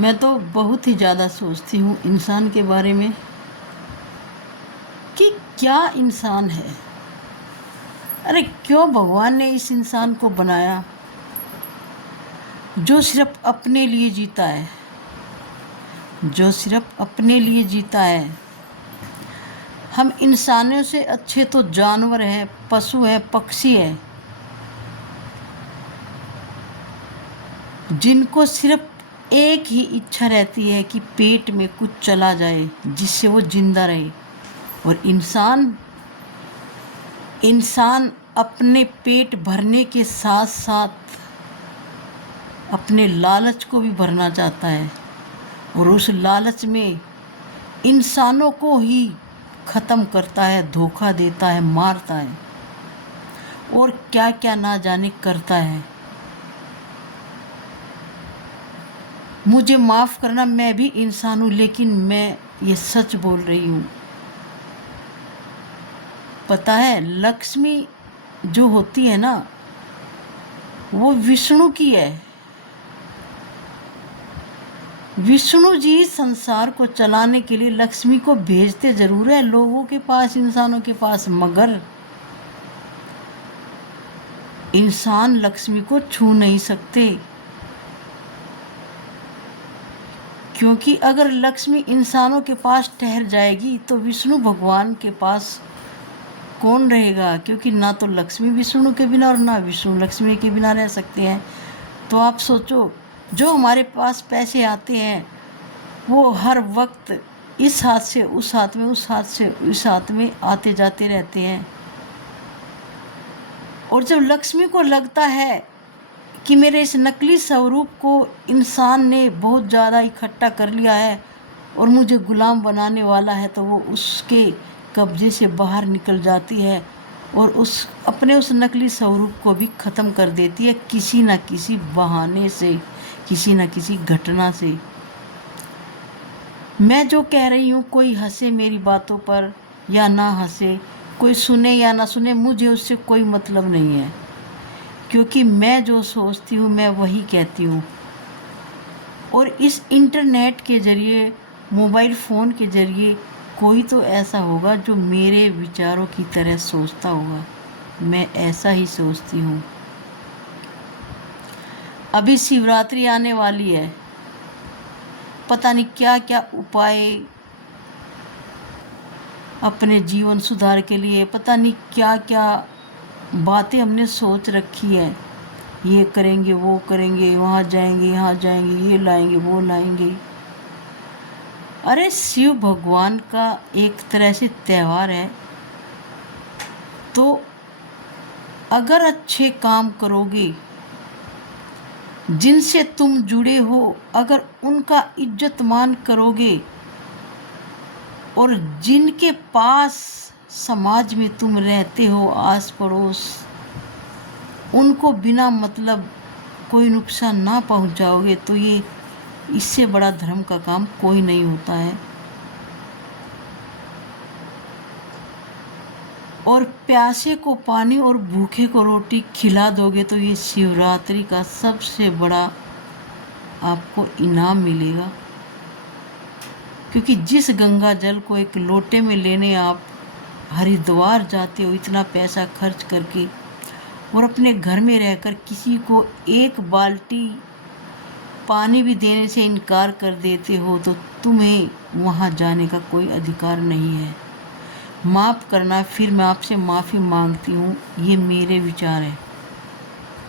मैं तो बहुत ही ज़्यादा सोचती हूँ इंसान के बारे में कि क्या इंसान है। अरे क्यों भगवान ने इस इंसान को बनाया जो सिर्फ अपने लिए जीता है, जो सिर्फ अपने लिए जीता है। हम इंसानों से अच्छे तो जानवर हैं, पशु हैं, पक्षी हैं, जिनको सिर्फ एक ही इच्छा रहती है कि पेट में कुछ चला जाए जिससे वो जिंदा रहे। और इंसान अपने पेट भरने के साथ साथ अपने लालच को भी भरना चाहता है और उस लालच में इंसानों को ही ख़त्म करता है, धोखा देता है, मारता है और क्या क्या ना जाने करता है। मुझे माफ़ करना, मैं भी इंसान हूँ, लेकिन मैं ये सच बोल रही हूँ। पता है, लक्ष्मी जो होती है ना, वो विष्णु की है। विष्णु जी संसार को चलाने के लिए लक्ष्मी को भेजते जरूर है लोगों के पास, इंसानों के पास, मगर इंसान लक्ष्मी को छू नहीं सकते। क्योंकि अगर लक्ष्मी इंसानों के पास ठहर जाएगी तो विष्णु भगवान के पास कौन रहेगा? क्योंकि ना तो लक्ष्मी विष्णु के बिना और ना विष्णु लक्ष्मी के बिना रह सकते हैं। तो आप सोचो, जो हमारे पास पैसे आते हैं वो हर वक्त इस हाथ से उस हाथ में, उस हाथ से इस हाथ में आते जाते रहते हैं। और जब लक्ष्मी को लगता है कि मेरे इस नकली स्वरूप को इंसान ने बहुत ज़्यादा इकट्ठा कर लिया है और मुझे गुलाम बनाने वाला है, तो वो उसके कब्जे से बाहर निकल जाती है और उस नकली स्वरूप को भी ख़त्म कर देती है किसी न किसी बहाने से, किसी न किसी घटना से। मैं जो कह रही हूँ, कोई हंसे मेरी बातों पर या ना हंसे, कोई सुने या ना सुने, मुझे उससे कोई मतलब नहीं है। क्योंकि मैं जो सोचती हूँ मैं वही कहती हूँ। और इस इंटरनेट के ज़रिए, मोबाइल फ़ोन के ज़रिए कोई तो ऐसा होगा जो मेरे विचारों की तरह सोचता होगा। मैं ऐसा ही सोचती हूँ। अभी शिवरात्रि आने वाली है, पता नहीं क्या क्या उपाय अपने जीवन सुधार के लिए, पता नहीं क्या क्या बातें हमने सोच रखी है। ये करेंगे, वो करेंगे, वहाँ जाएंगे, यहाँ जाएंगे, ये लाएंगे, वो लाएंगे। अरे शिव भगवान का एक तरह से त्यौहार है, तो अगर अच्छे काम करोगे, जिनसे तुम जुड़े हो, अगर उनका इज्जत मान करोगे और जिनके पास समाज में तुम रहते हो, आस पड़ोस, उनको बिना मतलब कोई नुकसान ना पहुंचाओगे, तो ये इससे बड़ा धर्म का काम कोई नहीं होता है। और प्यासे को पानी और भूखे को रोटी खिला दोगे तो ये शिवरात्रि का सबसे बड़ा आपको इनाम मिलेगा। क्योंकि जिस गंगा जल को एक लोटे में लेने आप हरिद्वार जाते हो इतना पैसा खर्च करके, और अपने घर में रहकर किसी को एक बाल्टी पानी भी देने से इनकार कर देते हो, तो तुम्हें वहाँ जाने का कोई अधिकार नहीं है। माफ़ करना, फिर मैं आपसे माफ़ी मांगती हूँ। ये मेरे विचार हैं।